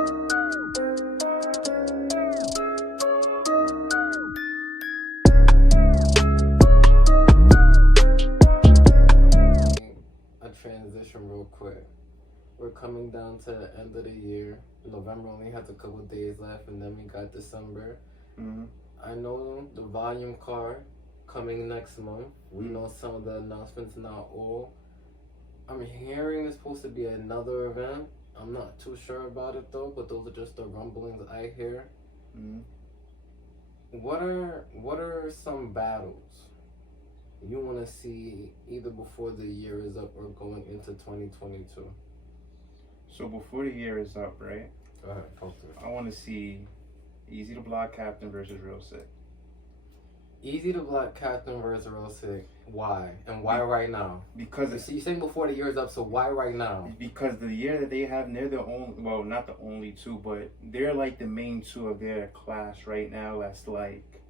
A transition real quick. We're coming down to the end of the year. November only has a couple days left, and then we got December. Mm-hmm. I know the volume card coming next month. We know some of the announcements, not all. I'm hearing it's supposed to be another event. I'm not too sure about it though, but those are just the rumblings I hear. Mm-hmm. What are some battles you want to see either before the year is up or going into 2022? So before the year is up, right? Go ahead, talk to me. I want to see Easy to Block Captain versus Real Sick. Easy to Block Captain versus Real Sick. Why? And why right now? Because you're saying before the year is up, so why right now? Because the year that they have, they're the only, well, not the only two, but they're like the main two of their class right now. That's like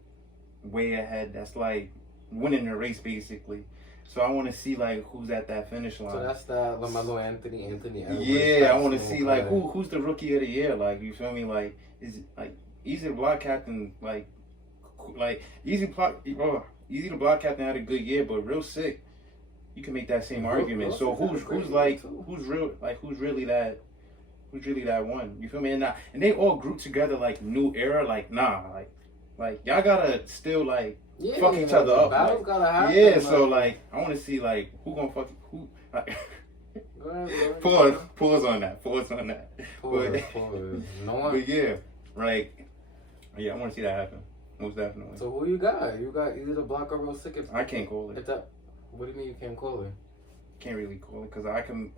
way ahead. That's like winning the race basically. So I want to see like who's at that finish line. So that's that LaMelo Anthony Edwards. Yeah, I want to see like who's the rookie of the year. Like, you feel me? Like, is it like Easy to Block Captain like Easy to Block Captain had a good year, but Real Sick, you can make that same argument. So who's really that one? You feel me? And they all grouped together like new era. Like like y'all gotta still like fuck each other up. Battles gotta happen. Yeah, so like I want to see like who gonna fuck who. Like, go ahead. Pause on that. Pause. No one. But yeah, like I want to see that happen. Most definitely. So who you got? You got either the Block or Real Sick. I can't call it. What do you mean you can't call it? Can't really call it because I can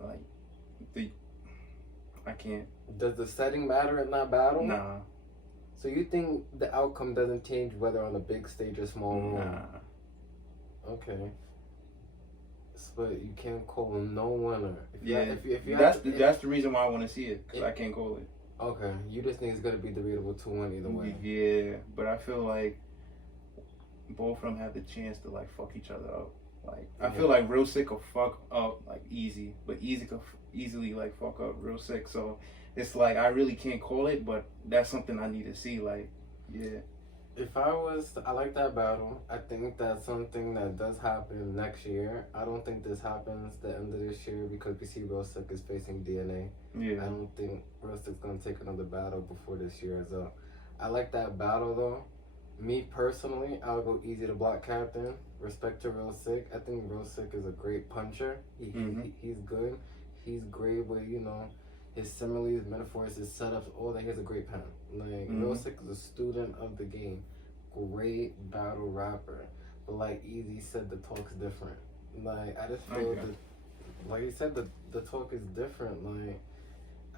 I can't. Does the setting matter in that battle? Nah. So you think the outcome doesn't change whether on a big stage or small room? Nah. Okay. But you can't call no winner. That's the reason why I want to see it, because I can't call it. Okay, you just think it's gonna be debatable 2-1 either way. Yeah, but I feel like both of them have the chance to like fuck each other up. Like I feel like Real Sick will fuck up like Easy, but Easy could easily like fuck up Real Sick. So it's like I really can't call it, but that's something I need to see. Like, yeah. If I like that battle. I think that's something that does happen next year. I don't think this happens the end of this year because we see Real Sick is facing DNA. Yeah. I don't think Real Sick's gonna take another battle before this year is up. I like that battle though. Me personally, I'll go Easy to Block Captain. Respect to Real Sick. I think Real Sick is a great puncher. He's good. He's great with, his similes, metaphors, his setups, all that. He has a great pen. Like, Real Sick is a student of the game. Great battle rapper. But like Easy said, the talk's different. Like, I just feel like he said, the talk is different. Like,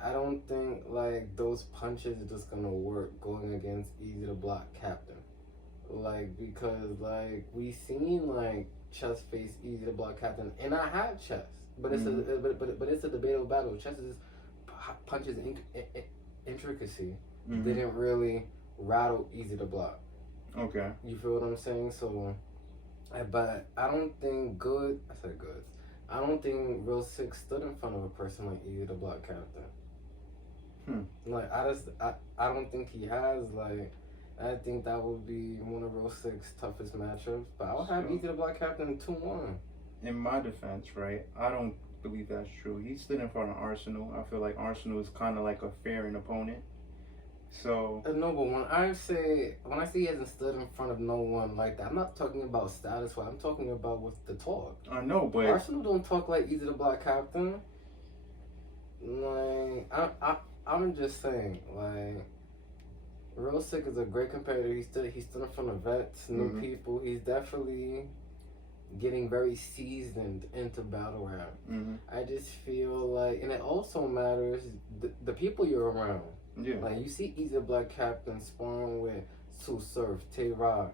I don't think like those punches are just gonna work going against Easy to Block Captain. Like, because like we seen like Chess face Easy to Block Captain, and I had Chess, but it's a debatable battle. Chess's punches intricacy didn't really rattle Easy to Block. Okay. You feel what I'm saying? So, but I don't think I don't think Real Sick stood in front of a person like Easy to Block Captain. Like I don't think he has. Like, I think that would be one of Real Sick's toughest matchups. But I'll have Easy to Block Captain 2-1. In my defense, right, I don't believe that's true. He stood in front of Arsenal. I feel like Arsenal is kind of like a fair opponent. So no, but when I say he hasn't stood in front of no one like that, I'm not talking about status. I'm talking about with the talk. I know, but Arsenal don't talk like Easy to Block Captain. Like I'm just saying, like, Real Sick is a great competitor. He stood in front of vets, new people. He's definitely getting very seasoned into battle rap. I just feel like, and it also matters the people you're around. Yeah. Like, you see Easy Black Captain sparring with Sue Surf, Tay Rod,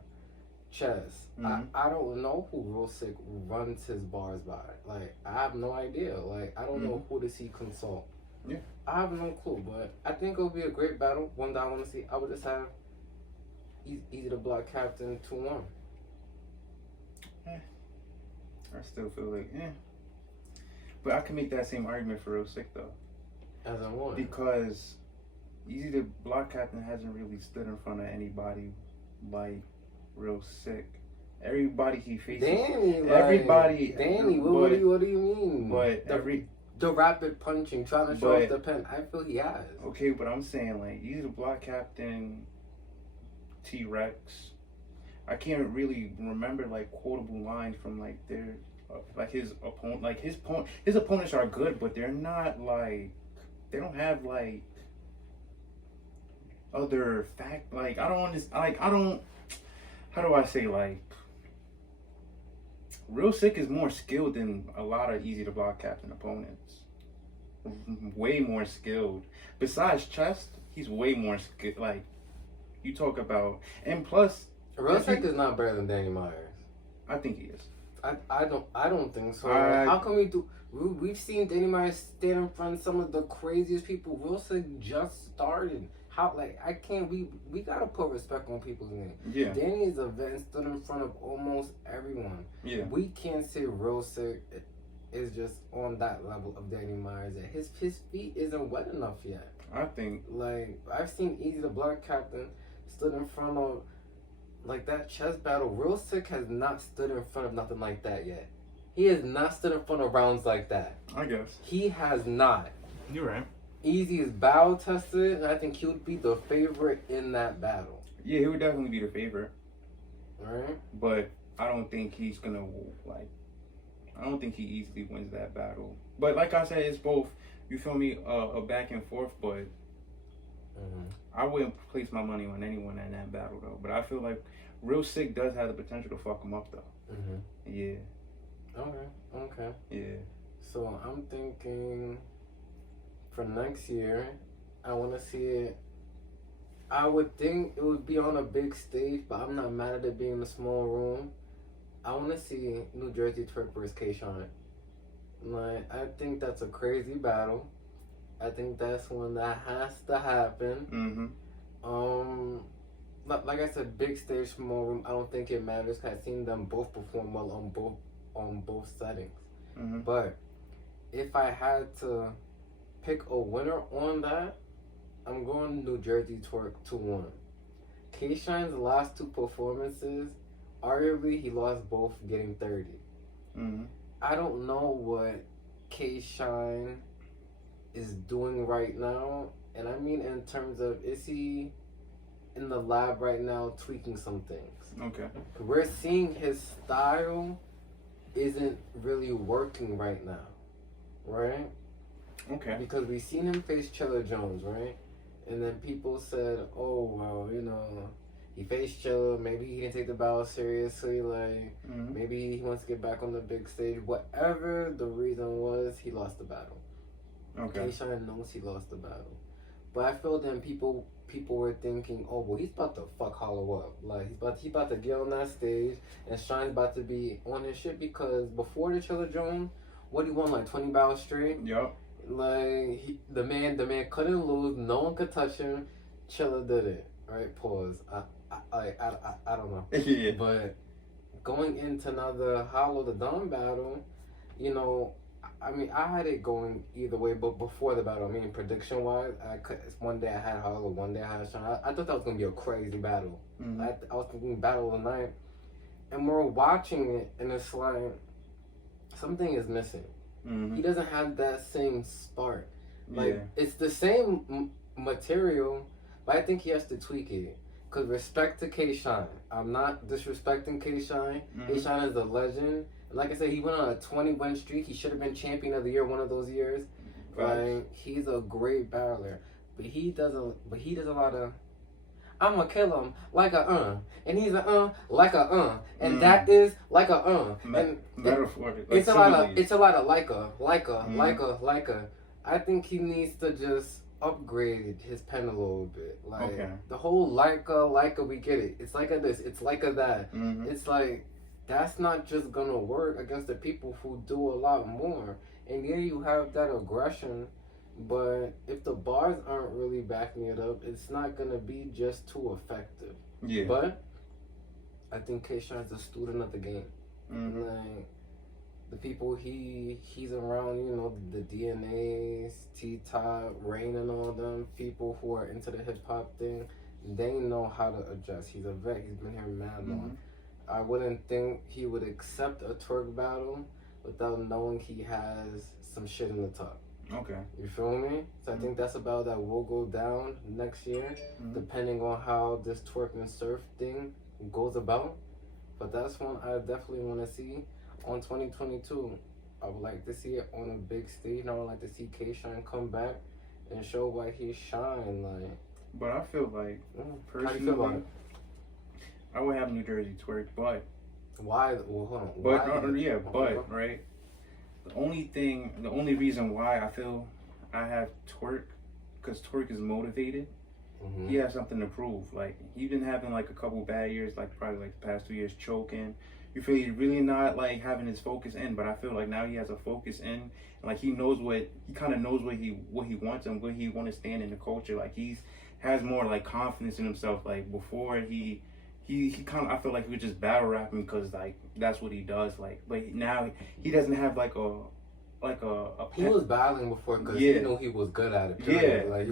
Chess. I don't know who Real Sick runs his bars by. Like, I have no idea. Like, I don't know who does he consult. Yeah. I have no clue, but I think it'll be a great battle. One that I want to see. I would just have Easy to Block Captain 2-1. I still feel like, but I can make that same argument for Real Sick though. As I want. Because Easy the Block Captain hasn't really stood in front of anybody like real sick. Everybody he faces, Danny, Danny. What do you mean? But the rapid punching, trying to show off the pen. I feel he has. Okay, but I'm saying like Easy the Block Captain, T-Rex. I can't really remember like quotable lines from like their like his opponent. Like his opponents are good, but they're not like they don't have like other fact. Like I don't understand. Like I don't. How do I say like? Real Sick is more skilled than a lot of Easy to Block Captain opponents. Way more skilled. Besides chest, he's way more skilled. Like you talk about, and plus, Real Sick is not better than Danny Myers. I think he is. I don't think so. How come we do? We've seen Danny Myers stand in front of some of the craziest people. Real Sick just started. How I can't we gotta put respect on people's name. Yeah. Danny is a vet and stood in front of almost everyone. Yeah. We can't say Real Sick is just on that level of Danny Myers. His feet isn't wet enough yet. I think like I've seen Easy the Block Captain stood in front of like that chess battle. Real Sick has not stood in front of nothing like that yet. He has not stood in front of rounds like that. I guess he has not. You're right. Easy is battle tested, and I think he would be the favorite in that battle. Yeah, he would definitely be the favorite. Right? But I don't think he's gonna like. I don't think he easily wins that battle. But like I said, it's both. You feel me? A back and forth, but I wouldn't place my money on anyone in that battle though. But I feel like Real Sick does have the potential to fuck him up though. Yeah. Okay. Yeah. So I'm thinking. For next year, I want to see it. I would think it would be on a big stage, but I'm not mad at it being in a small room. I want to see New Jersey Twerk versus K-Shine. Like, I think that's a crazy battle. I think that's one that has to happen. Like I said, big stage, small room. I don't think it matters. Cause I've seen them both perform well on both settings. But if I had to pick a winner on that, I'm going New Jersey Twerk 2-1. K-Shine's last two performances, arguably he lost both getting 30. I don't know what K-Shine is doing right now, and I mean in terms of, is he in the lab right now tweaking some things? Okay. We're seeing his style isn't really working right now, right? Okay. Because we seen him face Chilla Jones, right? And then people said, oh, well, you know, he faced Chilla. Maybe he didn't take the battle seriously. Like, maybe he wants to get back on the big stage. Whatever the reason was, he lost the battle. Okay. K-Shine knows he lost the battle. But I feel then people were thinking, oh, well, he's about to fuck Hollow up. Like, he's about to get on that stage, and Shine's about to be on his shit, because before the Chilla Jones, what he won, like 20 battles straight? Yup. Like the man couldn't lose. No one could touch him. Chilla did it. Right? Pause. I don't know. Yeah. But going into another Hollow the Dawn battle, you know, I mean, I had it going either way. But before the battle, I mean, prediction wise, one day I had Hollow, one day I had Sean. I thought that was gonna be a crazy battle. I was thinking battle of the night, and we're watching it, and it's like something is missing. He doesn't have that same spark. Like, it's the same material, but I think he has to tweak it. Because respect to K-Shine. I'm not disrespecting K-Shine. K-Shine is a legend. And like I said, he went on a 20-win streak. He should have been champion of the year one of those years. Like, he's a great battler. But he does a lot of, I'm gonna kill him like a and he's a like a and that is like a and metaphor. It's a lot of like a. I think he needs to just upgrade his pen a little bit. Like the whole like a, we get it. It's like a this. It's like a that. It's like that's not just gonna work against the people who do a lot more. And yeah, you have that aggression. But if the bars aren't really backing it up, it's not going to be just too effective. Yeah. But I think K-Shine's a student of the game. Like, the people he's around, you know, the DNAs, T-Top, Rain, and all them people who are into the hip hop thing, they know how to adjust. He's a vet. He's been here mad long. I wouldn't think he would accept a Twerk battle without knowing he has some shit in the tuck. Okay. You feel me? So I think that's about that will go down next year, depending on how this Twerk and Surf thing goes about. But that's one I definitely want to see on 2022. I would like to see it on a big stage. I would like to see K-Shine come back and show why he shine. Like, but I feel like personally, how do you feel about it? I would have New Jersey Twerk, but why? Well, hold on. But but right. The only reason why I feel I have Twerk, because Twerk is motivated. He has something to prove. Like, he's been having like a couple bad years, like probably like the past 2 years choking. You feel he's really not like having his focus in, but I feel like now he has a focus in, and like he kind of knows what he wants and where he want to stand in the culture. Like, has more like confidence in himself. Like, before he kind of, I feel like he was just battle rapping because like that's what he does. Like, but now he doesn't have like a he was battling before because he knew he was good at it. Period. Yeah, like,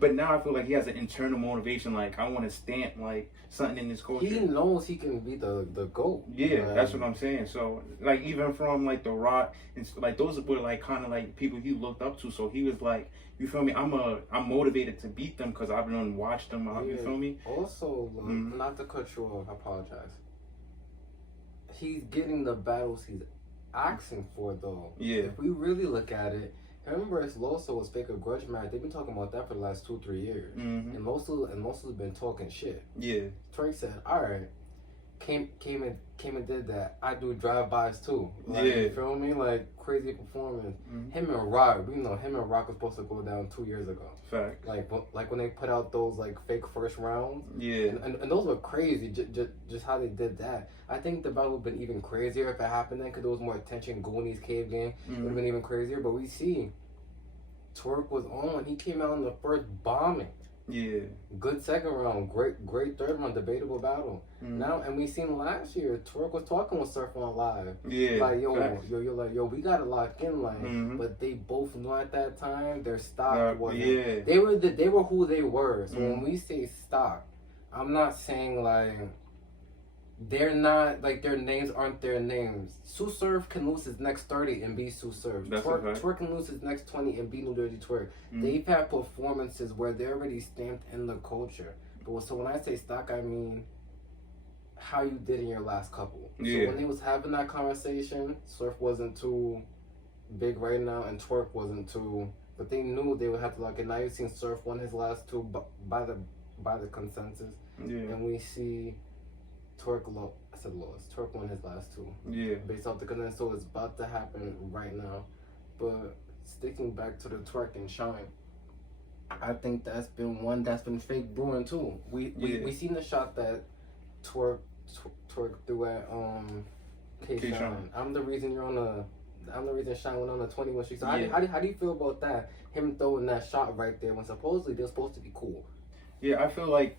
but now I feel like he has an internal motivation. Like, I want to stamp like something in this culture. He knows he can be the GOAT. Yeah, that's what I'm saying. So like, even from like The Rock and like those were like kind of like people he looked up to. So he was like, you feel me? I'm motivated to beat them because I've been watched them. You feel me? Also, not to cut you off, I apologize. He's getting the battles he's asking for though. Yeah. If we really look at it, remember it's Loso was fake a grudge match. They've been talking about that for the last 2-3 years. And Loso's been talking shit. Yeah. Twerk said, alright, came and did that. I do drive-bys too. Like, yeah. You feel me? Like, crazy performance. Him and Rock, we know him and Rock was supposed to go down 2 years ago. Fact. Like when they put out those like fake first rounds. Yeah. And those were crazy. Just how they did that. I think the battle would have been even crazier if it happened then, because there was more attention. Goonies Cave Game would have been even crazier. But we see Twerk was on. He came out in the first bombing. Yeah. Good second round. Great third round. Debatable battle. Now, and we seen last year, Twerk was talking with Surf on Live. Yeah. Like, yo, we gotta lock in, like. But they both knew at that time their stock wasn't. Yeah. They were who they were. So when we say stock, I'm not saying like they're not like their names aren't their names. Sue Surf can lose his next 30 and be Sue Surf. Twerk can lose his next 20 and be New Dirty Twerk. They've had performances where they're already stamped in the culture. But so when I say stock, I mean how you did in your last couple. Yeah. So when they was having that conversation, Surf wasn't too big right now and Twerk wasn't too, but they knew they would have to lock it. Now you've seen Surf won his last two by the consensus. Yeah. And we see Twerk won his last two. Yeah. Based off the consensus, so it's about to happen right now. But sticking back to the Twerk and Shine, I think that's been one that's been fake brewing too. We seen the shot that Twerk threw at K-Shine. I'm the reason Shine went on the 21 streak. So how do you feel about that? Him throwing that shot right there when supposedly they're supposed to be cool. Yeah, I feel like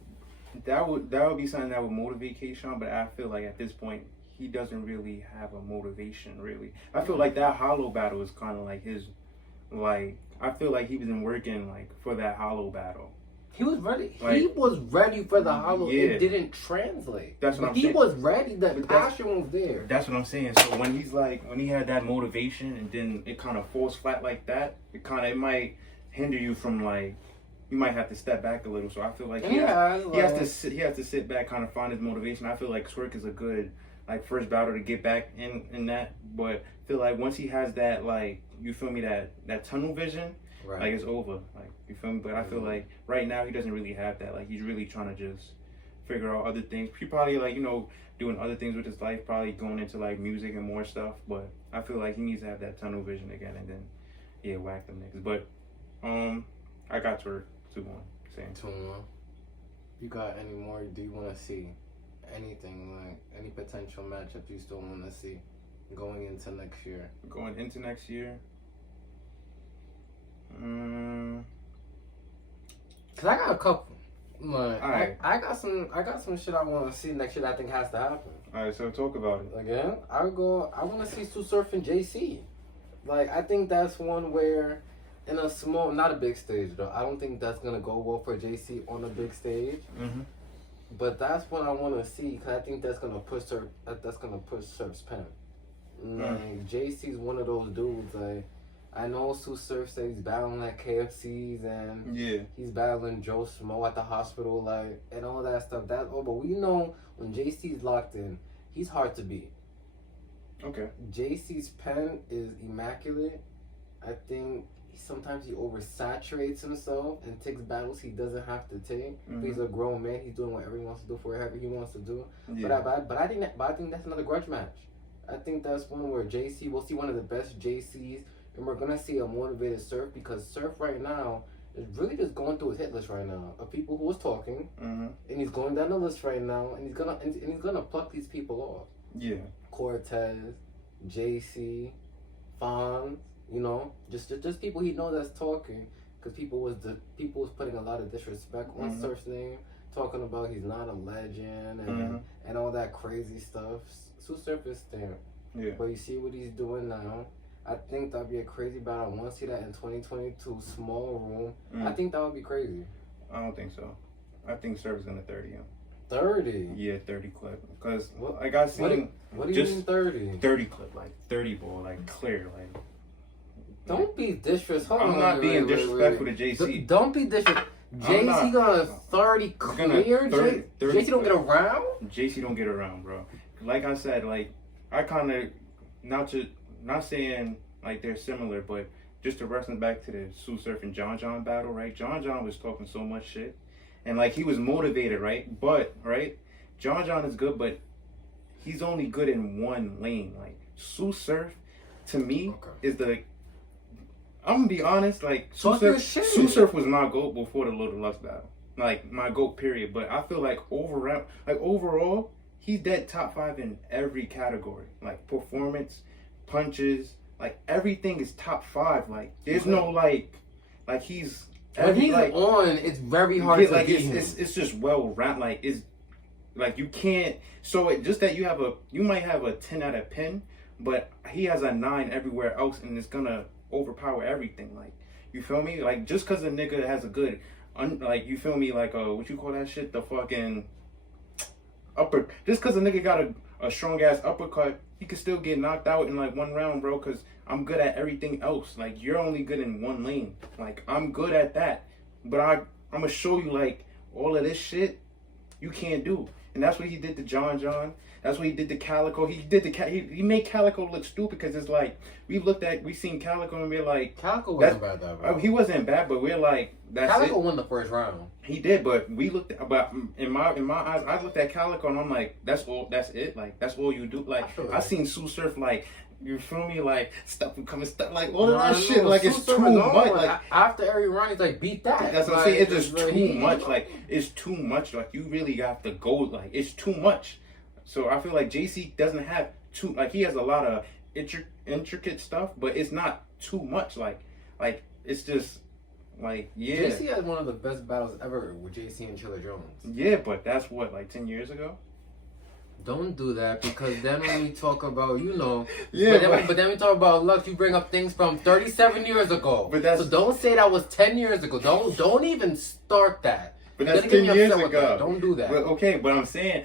that would be something that would motivate K-Shine, but I feel like at this point he doesn't really have a motivation. Really, I feel like that Hollow battle is kind of like his. Like, I feel like he been working like for that Hollow battle. He was ready. Like, he was ready for the Hollow. Yeah. It didn't translate. That's what I'm saying. He was ready. The passion was there. That's what I'm saying. So when he had that motivation and then it kind of falls flat like that, it might hinder you from like. You might have to step back a little. So I feel like he has to sit back, kind of find his motivation. I feel like Twerk is a good like first battle to get back in that. But I feel like once he has that, like, you feel me, that tunnel vision, right, like, it's over. Like, you feel me? But I feel like right now he doesn't really have that. Like, he's really trying to just figure out other things. He probably like, doing other things with his life, probably going into like music and more stuff. But I feel like he needs to have that tunnel vision again and then whack them niggas. But I got Twerk 2-1. Same. 2-1. You got any more? Do you want to see anything, like any potential matchup you still want to see going into next year? Going into next year? Cause I got a couple. Like, Alright. I got some shit I want to see next year that I think has to happen. Alright, so talk about it. Again, I want to see Sue Surf and JC. Like, I think that's one where, in a small, not a big stage though. I don't think that's gonna go well for JC on a big stage. Mm-hmm. But that's what I want to see because I think that's gonna push Surf's pen. Like JC's one of those dudes. Like, I know Sue Surf said he's battling at KFC's and he's battling Joe Smo at the hospital, like, and all that stuff. But we know when JC's locked in, he's hard to beat. Okay. JC's pen is immaculate. I think sometimes he oversaturates himself and takes battles he doesn't have to take. He's a grown man. He's doing whatever he wants to do for whatever he wants to do. Yeah. But I think that's another grudge match. I think that's one where JC, we'll see one of the best JCs, and we're gonna see a motivated Surf because Surf right now is really just going through his hit list right now of people who was talking, and he's going down the list right now, and he's gonna pluck these people off. Yeah. Cortez, JC, Fonz. You know, just people he knows that's talking, because people was putting a lot of disrespect on Surf's name, talking about he's not a legend and all that crazy stuff. Sue Surf is stamped. Yeah. But you see what he's doing now. I think that'd be a crazy battle. I want to see that in 2022, small room. I think that would be crazy. I don't think so. I think Surf's gonna 30 him. 30? Yeah, 30 clip. Because like I seen. What do you mean 30? 30 clip, like 30 ball, like clear, like. Don't be disrespectful. I'm not being disrespectful to JC. Don't be disrespectful. JC gonna 30 clear? 30, JC don't get around? JC don't get around, bro. Like I said, like, I kind of, not saying, like, they're similar, but just to wrestling back to the Sue Surf and John battle, right? John was talking so much shit. And, like, he was motivated, right? But, right? John is good, but he's only good in one lane. Like, Sue Surf, to me, is the... I'm gonna be honest, like, Sue Surf was my GOAT before the Little Lux battle. Like, my GOAT, period. But I feel like overall, he's dead top 5 in every category. Like, performance, punches, like, everything is top 5. Like, there's no, like he's... When he's like, on, it's very hard to like, beat him. It's just well-rounded. Like, it's... Like, you can't... So, just that you might have a 10 out of 10, but he has a 9 everywhere else, and it's gonna overpower everything. Like, you feel me? Like, just because a nigga has a good... like, you feel me? Like, what you call that shit? The fucking... upper, just because a nigga got a strong ass uppercut, he could still get knocked out in like one round, bro. Because I'm good at everything else. Like, you're only good in one lane. Like, I'm good at that, but I'm gonna show you, like, all of this shit you can't do. And that's what he did to John. That's what he did to Calico. He made Calico look stupid, because it's like we seen Calico and we're like, Calico wasn't bad that bad. He wasn't bad, but we're like, that's Calico it. won the first round. He did, but in my eyes, I looked at Calico and I'm like, that's it. Like, that's all you do. Like, I seen Sue Surf, like, you feel me, like, stuff becoming stuff, like, all of that shit, like, it's too much. Like, after every round, he's like, beat that. That's what I'm saying. It's just too much. Like, it's too much. Like, you really have to go. Like, it's too much. So I feel like JC doesn't have he has a lot of intricate stuff, but it's not too much. Like it's just, like, yeah. JC had one of the best battles ever with JC and Chilla Jones. Yeah, but that's what, like 10 years ago? Don't do that, because then when we talk about, yeah, but then we talk about Lux, you bring up things from 37 years ago. So don't say that was 10 years ago. Don't even start that. But that's 10 years ago. Don't do that. But I'm saying,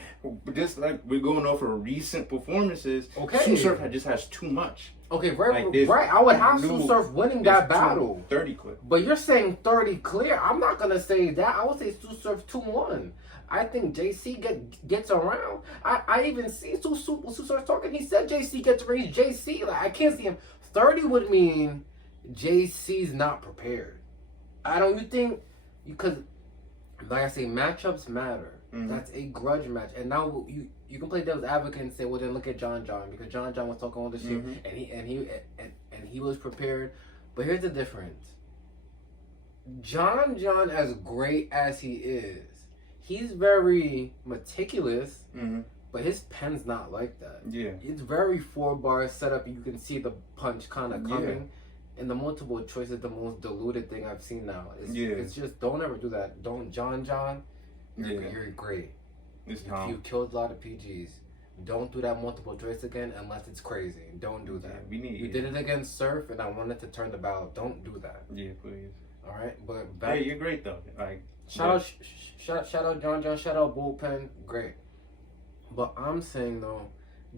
just like we're going off of recent performances, Sue Surf just has too much. Okay, right. I would have Sue Surf winning that battle. 30 clear. But you're saying 30 clear. I'm not going to say that. I would say Sue Surf 2-1. I think JC gets around. I even see Sue Surf talking. He said JC gets around. JC, like, I can't see him. 30 would mean JC's not prepared. You think, because... Like I say, matchups matter. That's a grudge match. And now you can play devil's advocate and say, well, then look at John, because John was talking all this shit, and he was prepared. But here's the difference. John, as great as he is, he's very meticulous, but his pen's not like that. Yeah, it's very 4-bar setup. You can see the punch kind of coming. Yeah. And the multiple choice is the most diluted thing I've seen now. It's just, don't ever do that. Don't, John, You're great. This time. You killed a lot of PGs. Don't do that multiple choice again unless it's crazy. Don't do that. You did it against Surf, and I wanted to turn the battle. Don't do that. Yeah, please. All right, but back. Hey, you're great though. Like shout out John, shout out Bullpen, great. But I'm saying though,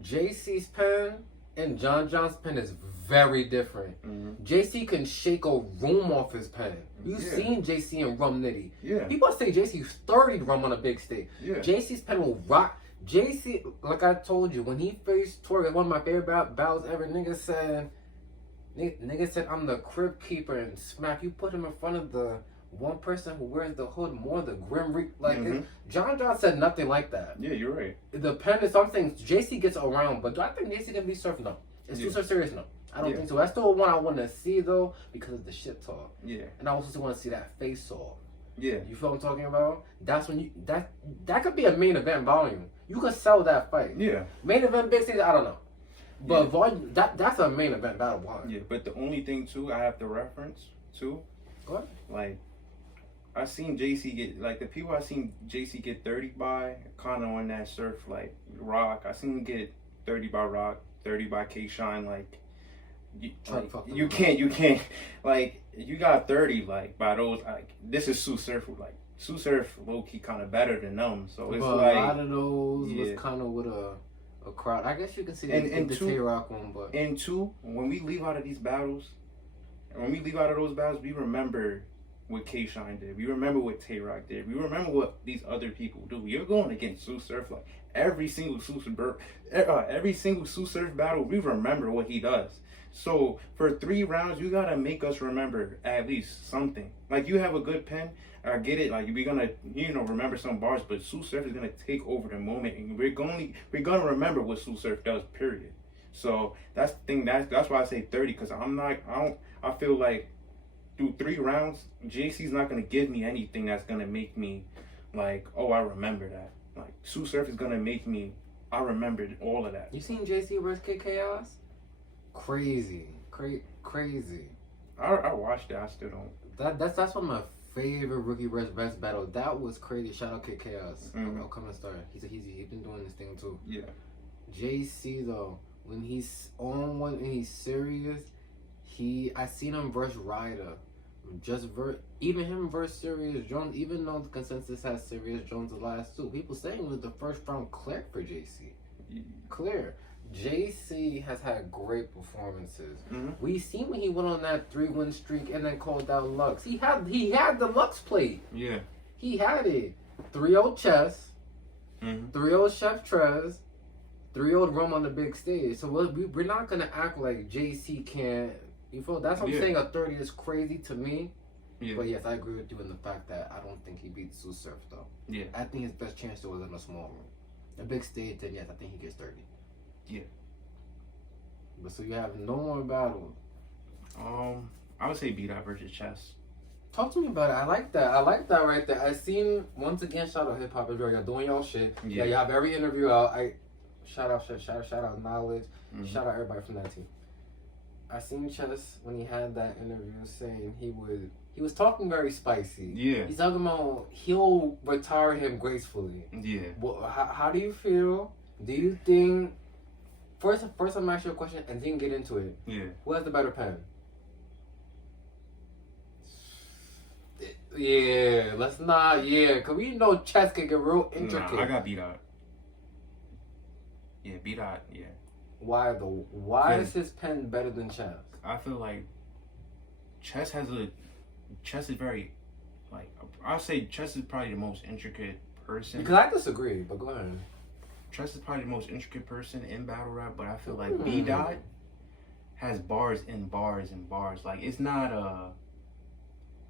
JC's pen and John's pen is very different. Mm-hmm. JC can shake a room off his pen. You've seen JC in Rum Nitty. Yeah. People say JC's 30 rum on a big stage. Yeah. JC's pen will rock. JC, like I told you, when he faced Torg, one of my favorite battles ever, nigga said, I'm the crib keeper, and smack, you put him in front of the one person who wears the hood more, the Grim Reaper. Like, John said nothing like that. Yeah, you're right. The pen is something JC gets around, but do I think JC can be surfed? No. Is too so serious? No. I don't think so. That's still one I want to see, though, because of the shit talk. Yeah. And I also still want to see that face off. Yeah. You feel what I'm talking about? That's when that could be a main event volume. You could sell that fight. Yeah. Main event big stage, I don't know. But volume, that's a main event battle one. Yeah, but the only thing too I have to reference too. Go ahead. Like I seen JC get the people I seen JC get 30 by kinda on that Surf like Rock. I seen him get 30 by Rock, 30 by K Shine, you can't like you got 30 like by those this is Sue Surf Sue Surf low key kinda better than them. So it's but a lot of those was kinda with a crowd. I guess you can see the Tay-Rock one, but and two, when we leave out of these battles, we remember what K Shine did. We remember what Tay-Rock did. We remember what these other people do. You're going against Sue Surf like every single Sue Surf battle. We remember what he does. So for 3 rounds, you gotta make us remember at least something. Like you have a good pen, I get it. Like we're gonna remember some bars, but Sue Surf is gonna take over the moment, and we're gonna remember what Sue Surf does. Period. So that's the thing. That's why I say 30, because I feel like through 3 rounds, JC's not gonna give me anything that's gonna make me like, oh, I remember that. Like Sue Surf is gonna make me, I remembered all of that. You seen JC versus KKS? Crazy. I watched it. I still don't. That's one of my favorite rookie best battle. That was crazy. Shout out KKS. Upcoming star. He's been doing this thing too. Yeah. JC though, when he's on one and he's serious, I seen him versus Ryder. Even him versus Serious Jones, even though the consensus has Serious Jones the last 2. People saying it was the first round clear for JC. Clear. JC has had great performances. We seen when he went on that 3-win streak and then called out Lux. He had the Lux plate. Yeah. He had it. 3-0 Chess. 3-0 Chef Trez. 3-0 Rum on the big stage. So we're not gonna act like JC can't. You feel? That's what I'm saying. A 30 is crazy to me. Yeah. But yes, I agree with you in the fact that I don't think he beats Sue Surf though. Yeah. I think his best chance was in a small room. A big stage, then yes, I think he gets 30. Yeah. But so you have no more battles. I would say B-Dot versus Chess. Talk to me about it. I like that right there. I seen, once again, shout out Hip Hop Israel. Y'all doing y'all shit. Yeah, y'all have every interview out. Shout out Knowledge. Shout out everybody from that team. I seen Chess when he had that interview saying he was talking very spicy. Yeah. He's talking about he'll retire him gracefully. Yeah. Well, how do you feel? Do you think... First I'm going to ask you a question and then get into it. Yeah. Who has the better pen? Yeah, let's not... Yeah, because we know Chess can get real intricate. Nah, I got B-Dot. Yeah, B-Dot, yeah. Why though? Why is his pen better than Chess? I feel like Chess is very, like, I'll say Chess is probably the most intricate person. Because I disagree, but go ahead. Chess is probably the most intricate person in battle rap, but I feel like B-Dot has bars and bars and bars. Like, it's not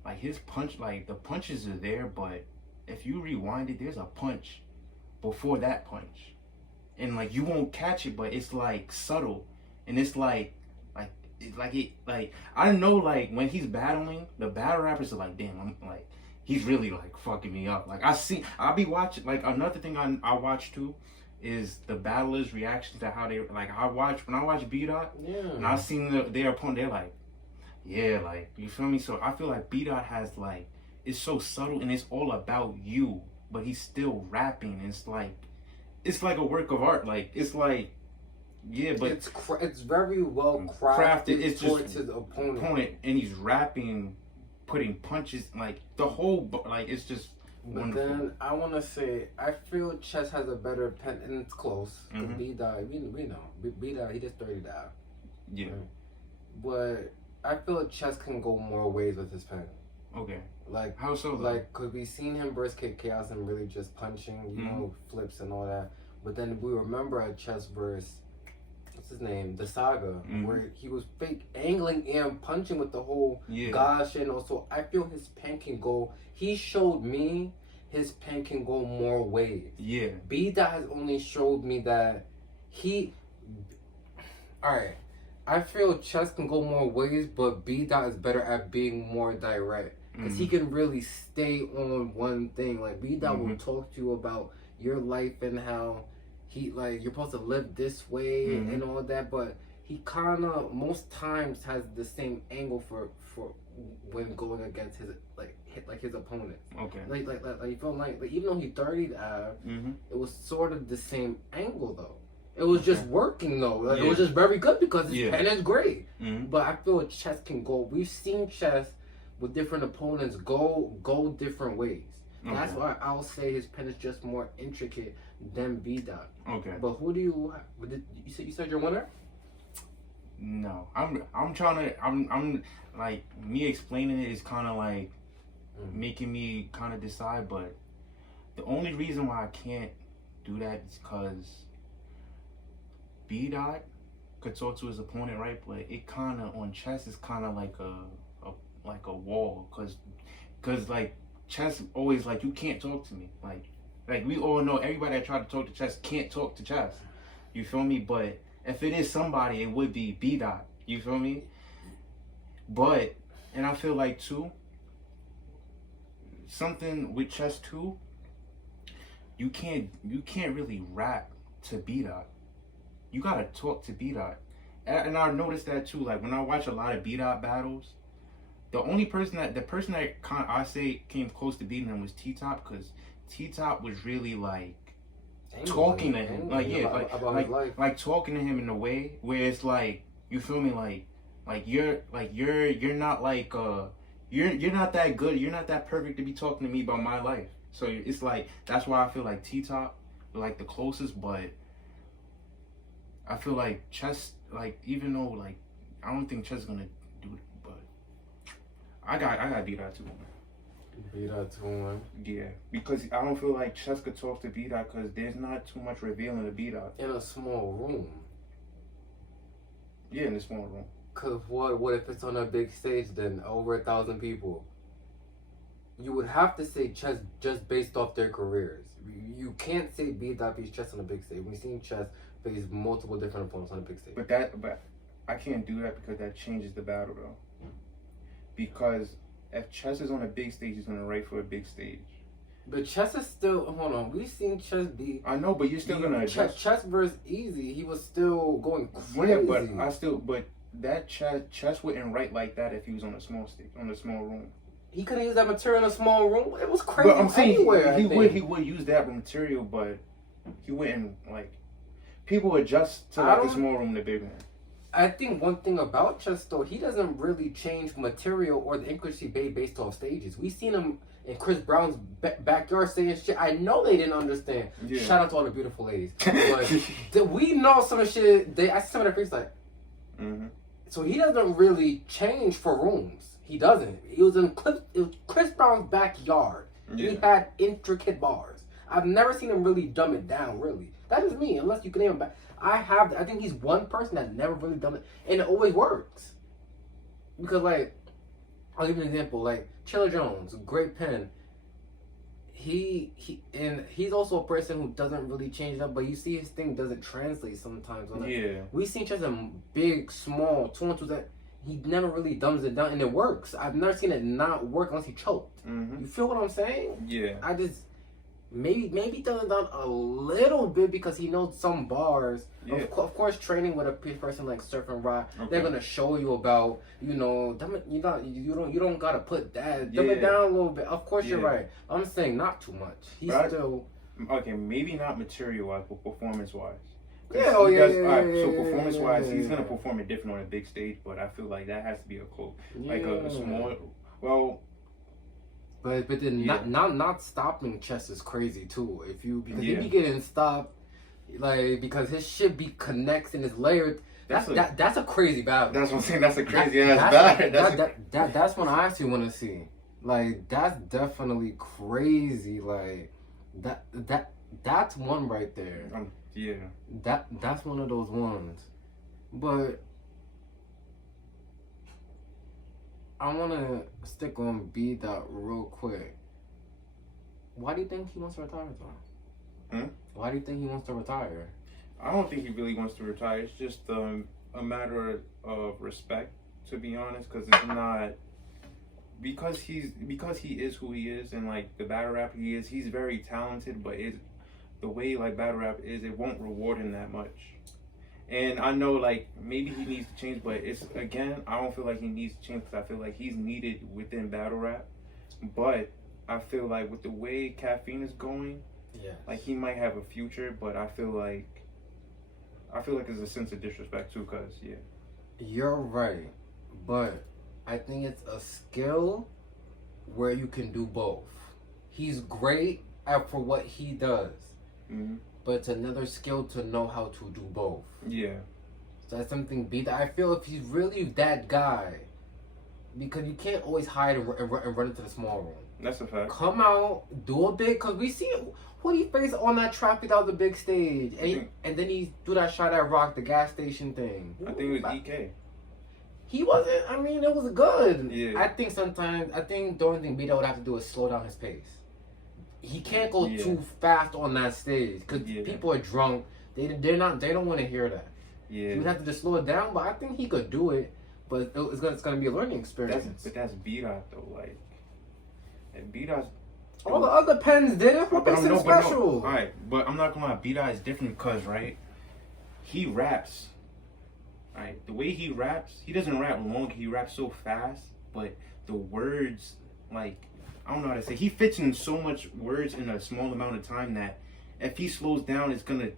like his punch, like the punches are there, but if you rewind it, there's a punch before that punch. And like you won't catch it, but it's like subtle, and it's like I know, like when he's battling, the battle rappers are like, damn, I'm like, he's really like fucking me up. Like I'll be watching. Like another thing I watch too is the battlers' reactions to how they like. When I watch B-Dot, and I seen their opponent, they're like, yeah, like you feel me. So I feel like B-Dot has like, it's so subtle and it's all about you but he's still rapping. It's like a work of art. Like it's like, yeah, but it's very well crafted. It's towards just his opponent, and he's rapping, putting punches, like the whole, like it's just. But wonderful. then I want to say I feel Chess has a better pen, and it's close. Mm-hmm. B-Dot, we know B-Dot, he just 30 out. Yeah. Right? But I feel Chess can go more ways with his pen. Okay. Like how so? Like, cause we seen him versus Kid Chaos and really just punching, you know, flips and all that. But then we remember a Chess versus what's his name, the Saga, where he was fake angling and punching with the whole gosh, and also I feel his pen can go. He showed me his pen can go more ways. Yeah. B-Dot has only showed me that he. All right, I feel Chess can go more ways, but B-Dot is better at being more direct because he can really stay on one thing. Like B-Dot will talk to you about your life and how he you're supposed to live this way and all that, but he kind of most times has the same angle for when going against his his opponent. Okay. Like you feel like even though he 30'd it was sort of the same angle though. It was just working though. Like, it was just very good because his pen is great. But I feel Chess can go. We've seen Chess with different opponents go different ways. That's why I'll say his pen is just more intricate than B-Dot. Okay. But who do you said your winner? No, I'm trying to I'm like me explaining it is kind of like making me kind of decide, but the only reason why I can't do that is because B-Dot could talk to his opponent, right? But it kind of on Chess is kind of like a wall, cause like Chess always like you can't talk to me, like we all know everybody that tried to talk to Chess can't talk to Chess. You feel me? But if it is somebody, it would be B-Dot. You feel me? But, and I feel like too, something with Chess too, you can't really rap to B-Dot. You gotta talk to B-Dot. And I noticed that too, like when I watch a lot of B-Dot battles, the person that I say came close to beating him was T-Top, because T-Top was really like, talking to him, like talking to him in a way where it's like, you feel me, like you're not like you're not that good, you're not that perfect to be talking to me about my life. So it's like that's why I feel like T-Top like the closest, but I feel like Chess, like even though like I don't think Chess is gonna do it, but I got B-Dot too. B-Dot 2-1. Yeah, because I don't feel like Chess could talk to B-Dot because there's not too much revealing to B-Dot. In a small room. Yeah, in a small room. Cause what if it's on a big stage then over 1,000 people? You would have to say Chess just based off their careers. You can't say B-Dot beats Chess on a big stage. We've seen Chess face multiple different opponents on a big stage. But I can't do that because that changes the battle though. Because if Chess is on a big stage, he's gonna write for a big stage. But Chess is still, hold on, we've seen Chess be... I know, but you're still gonna adjust. Chess versus Easy, he was still going crazy. Yeah, but that Chess wouldn't write like that if he was on a small stage, on a small room. He couldn't use that material in a small room. It was crazy. But I'm saying anywhere, he would use that material, but he wouldn't like... People adjust to like the small room, the big one. I think one thing about Chess though, he doesn't really change material or the intricacy based off stages. We seen him in Chris Brown's backyard saying shit I know they didn't understand. Yeah. Shout out to all the beautiful ladies. But we know some shit. I see some of their faces like. So he doesn't really change for rooms. He doesn't. He was in Chris Brown's backyard. Yeah. He had intricate bars. I've never seen him really dumb it down. Really, that is me. Unless you can name him back. I think he's one person that's never really done it, and it always works. Because like, I'll give you an example. Like Chilla Jones, great pen. He's also a person who doesn't really change up, but you see his thing doesn't translate sometimes. Yeah. We seen just a big, small 2-on-2 that he never really dumbs it down, and it works. I've never seen it not work unless he choked. You feel what I'm saying? Yeah. maybe done a little bit because he knows some bars. Yeah. Of course, training with a person like Surf and Rock, Okay. they're gonna show you about you don't gotta put that dumb it down a little bit. Of course, you're right. I'm saying not too much. He's still okay. Maybe not material wise, but performance wise. Yeah, So performance wise, he's gonna perform it different on a big stage, but I feel like that has to be a quote, like a small. Well, but then not stopping Chess is crazy too. Because he be getting stopped, like because his shit be connects and is layered. That's a crazy battle. That's what I'm saying. That's a crazy ass battle. That's what I actually want to see. Like that's definitely crazy. Like that's one right there. Yeah. That's one of those ones. But I want to stick on B dot real quick. Why do you think he wants to retire, though? Why do you think he wants to retire? I don't think he really wants to retire. It's just a matter of respect, to be honest, because it's not because he is who he is, and like the battle rapper he is. He's very talented, but the way like battle rap is, it won't reward him that much. And I know like maybe he needs to change, but it's again I don't feel like he needs to change because I feel like he's needed within battle rap. But I feel like with the way Caffeine is going, like he might have a future, but I feel like there's a sense of disrespect too, cause you're right, but I think it's a skill where you can do both. He's great for what he does. But it's another skill to know how to do both. Yeah. So that's something I feel if he's really that guy, because you can't always hide and run into the small room. That's a fact. Come out, do a bit, because we see what he faced on that traffic out the big stage. And then he do that shot at Rock, the gas station thing. I think it was EK. He wasn't, I mean, it was good. Yeah. I think the only thing B-Dot would have to do is slow down his pace. He can't go too fast on that stage because people are drunk. They don't want to hear that. Yeah. He would have to just slow it down, but I think he could do it. But it's gonna be a learning experience. But that's B-Dot though, like. And B-Dot's. All the other pens did it. What makes him special? Alright, but I'm not gonna lie. B-Dot is different because he raps. Right, the way he raps, he doesn't rap long. He raps so fast, but the words like. I don't know how to say. He fits in so much words in a small amount of time that if he slows down, it's gonna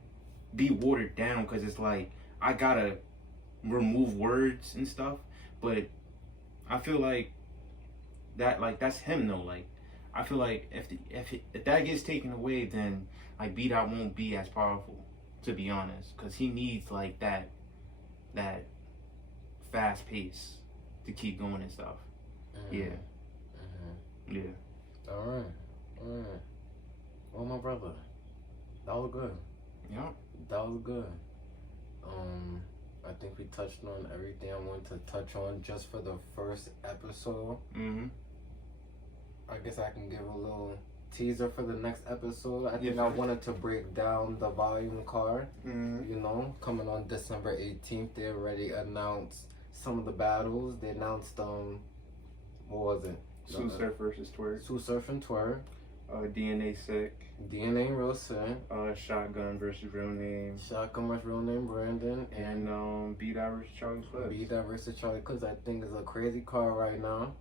be watered down because it's like I gotta remove words and stuff. But I feel like that's him though. Like I feel like if that gets taken away, then like B-Dot won't be as powerful, to be honest, because he needs like that fast pace to keep going and stuff. Yeah. Yeah. All right. Well, my brother, that was good. Yeah. That was good. I think we touched on everything I wanted to touch on just for the first episode. I guess I can give a little teaser for the next episode. I think I wanted to break down the volume card. You know, coming on December 18th, they already announced some of the battles. They announced what was it? Sue Surf versus Twerk. Sue Surf and Twerk. DNA Sick. DNA Real Sick. Shotgun versus Real Name. Shotgun versus Real Name Brandon. And B-Dot versus Charlie Clips. B-Dot versus Charlie Clips, I think, is a crazy card right now.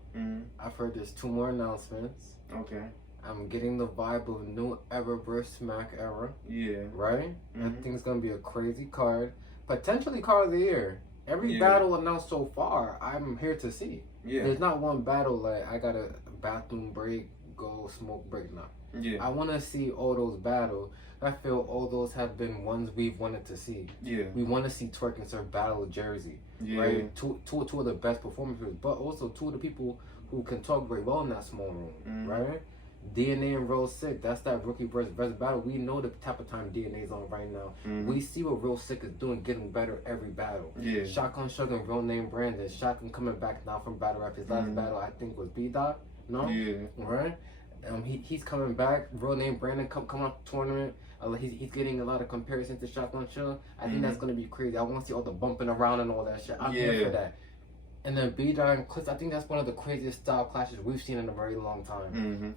I've heard there's 2 more announcements. Okay. I'm getting the vibe of New Era versus Smack Era. Yeah. Right? I think it's going to be a crazy card. Potentially card of the year. Every battle announced so far, I'm here to see. Yeah. There's not one battle like I got a bathroom break, go smoke break now. Yeah. I want to see all those battles. I feel all those have been ones we've wanted to see. Yeah. We want to see Twerk and Surf battle Jersey. Yeah. Right? Two of the best performers, but also 2 of the people who can talk very well in that small room. Right? DNA and Real Sick, that's that rookie versus battle. We know the type of time DNA is on right now. We see what Real Sick is doing, getting better every battle. Yeah. Shotgun Sugar and Real Name Brandon. Shotgun coming back now from battle rap. His last battle, I think, was B-Dot. No? Yeah. Right? He's coming back. Real Name Brandon coming off the tournament. He's getting a lot of comparisons to Shotgun Sugar. I think that's going to be crazy. I want to see all the bumping around and all that shit. I'm here for that. And then B-Dot and Clips, I think that's one of the craziest style clashes we've seen in a very long time.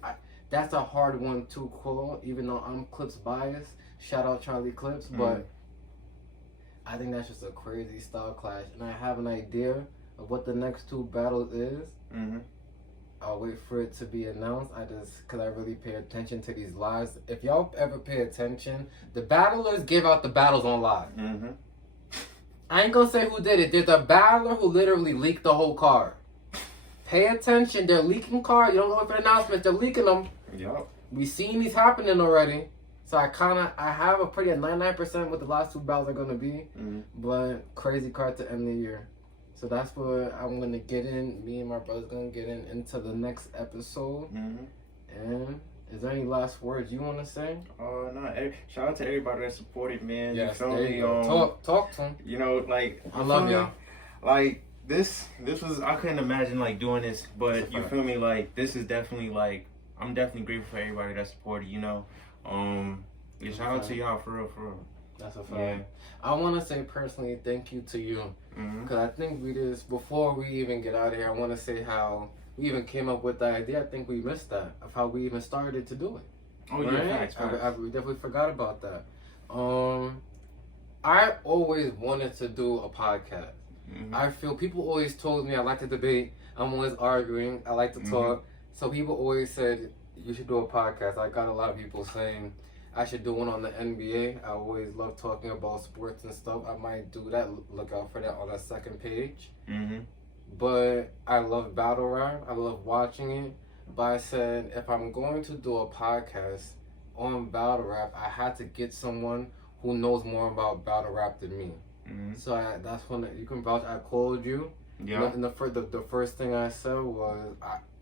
that's a hard one to call, even though I'm Clips biased. Shout out Charlie Clips, but I think that's just a crazy style clash. And I have an idea of what the next two battles is. I'll wait for it to be announced. Cause I really pay attention to these lives. If y'all ever pay attention, the battlers give out the battles on live. I ain't gonna say who did it. There's a battler who literally leaked the whole card. Pay attention, they're leaking cards. You don't go for the announcements, they're leaking them. Yup. We seen these happening already. So I have a pretty 99% what the last two battles are gonna be. But crazy card to end the year. So that's what I'm gonna get in. Me and my brother's gonna get into the next episode. And is there any last words you wanna say? No. Shout out to everybody that supported, man. Yes, you feel there me? you go. Talk to him. You know, like I love y'all. Like this was, I couldn't imagine like doing this, but you feel me? Like this is definitely like, I'm definitely grateful for everybody that supported. You know, yeah, shout out to y'all for real. That's a fact. Yeah. I want to say personally thank you to you. Because I think before we even get out of here, I want to say how we even came up with the idea. I think we missed that, of how we even started to do it. Oh, right? Yeah, facts. We definitely forgot about that. I always wanted to do a podcast. I feel people always told me I like to debate. I'm always arguing. I like to talk. So people always said, you should do a podcast. I got a lot of people saying I should do one on the NBA. I always love talking about sports and stuff. I might do that. Look out for that on the second page. But I love battle rap. I love watching it. But I said, if I'm going to do a podcast on battle rap, I had to get someone who knows more about battle rap than me. So that's when you can vouch. I called you. Yeah. And the first thing I said was,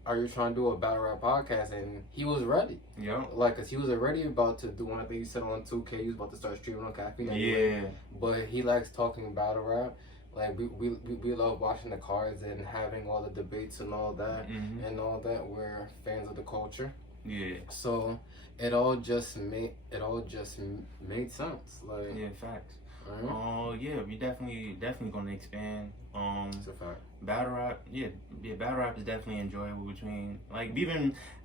are you trying to do a battle rap podcast? And he was ready. Yeah. Like, cause he was already about to do one. I think he said on 2K he was about to start streaming on Caffeine. Anyway. Yeah. But he likes talking battle rap. Like we love watching the cards and having all the debates and all that and all that. We're fans of the culture. Yeah. So it all just made sense. Like, yeah, facts. Yeah, we definitely gonna expand. It's a fact. Battle rap, battle rap is definitely enjoyable between, like,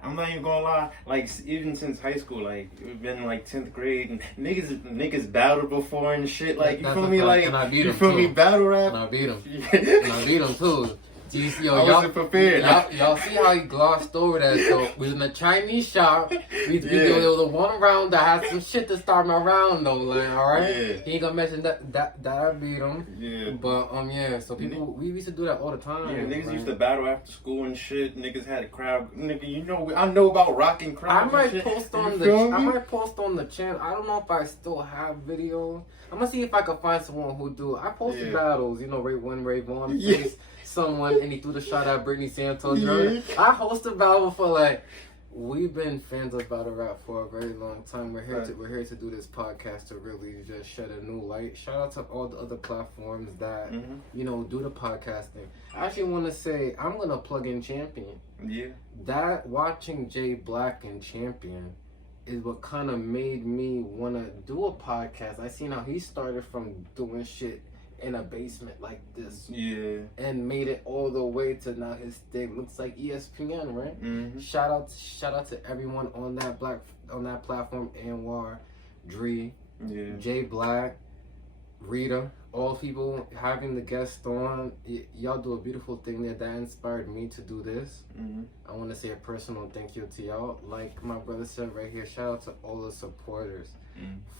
I'm not even gonna lie, like, even since high school, like, we've been, like, 10th grade, and niggas battled before and shit, like, you feel me, like, you feel me, battle rap. And I beat him. And I beat him, too. I wasn't prepared. Y'all see how he glossed over that? So we was in a Chinese shop. There was a one round that had some shit to start my round though. Like, all right, he ain't gonna mention that I beat him. Yeah. But so people we used to do that all the time. Yeah, niggas used to battle after school and shit. Niggas had a crowd. Nigga, you know I know about rocking crowd. I might post on the channel. I don't know if I still have videos. I'm gonna see if I can find someone who do. I posted battles. You know, Ray Vaughn. Someone and he threw the shot at Brittany Santos. I hosted battle for like, we've been fans of battle rap for a very long time. We're here to do this podcast to really just shed a new light. Shout out to all the other platforms that do the podcasting. I actually want to say I'm gonna plug in Champion. Yeah. That watching Jay Black and Champion is what kind of made me want to do a podcast. I seen how he started from doing shit in a basement like this, and made it all the way to now his thing looks like ESPN, right? Shout out to everyone on that platform, Anwar, Dree, Jay Black, Rita, all people having the guest on. Y'all do a beautiful thing there that inspired me to do this. I want to say a personal thank you to y'all. Like my brother said right here, shout out to all the supporters.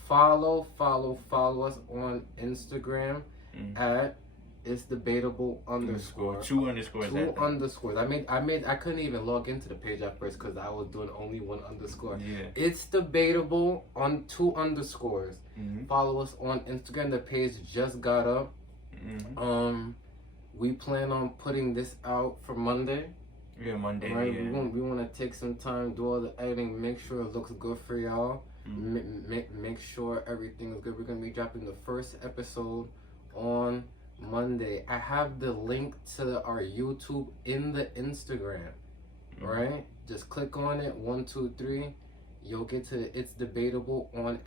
Follow us on Instagram at It's Debatable _ two underscores. I couldn't even log into the page at first because I was doing only one underscore. It's Debatable on 2 underscores. Follow us on Instagram. The page just got up. We plan on putting this out for Monday. Yeah, Monday. Right? Yeah. We want to take some time, do all the editing, make sure it looks good for y'all. Make sure everything is good. We're gonna be dropping the first episode on Monday. I have the link to our YouTube in the Instagram, right? Just click on it, 1, 2, 3. You'll get to It's Debatable on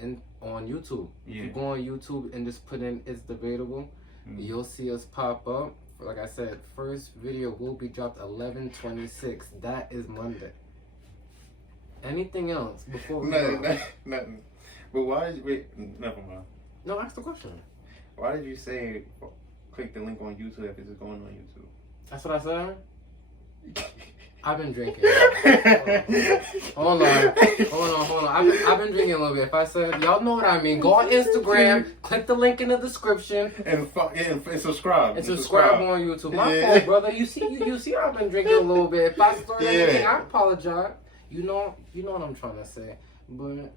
YouTube. If you go on YouTube and just put in It's Debatable, you'll see us pop up. Like I said, first video will be dropped 11/26. That is Monday. Anything else before we Nothing, go? nothing. But why did you, wait? Never mind. No, ask the question. Why did you say click the link on YouTube if it's going on YouTube? That's what I said. I've been drinking. Hold on. I've been drinking a little bit. If I said, y'all know what I mean. Go on Instagram, click the link in the description, and subscribe. and subscribe on YouTube. My fault, brother. You see, I've been drinking a little bit. If I started anything, I apologize. You know what I'm trying to say. But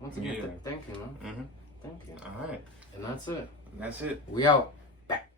once again, thank you, man. Mm-hmm. Thank you. All right. And that's it. That's it. We out. Back.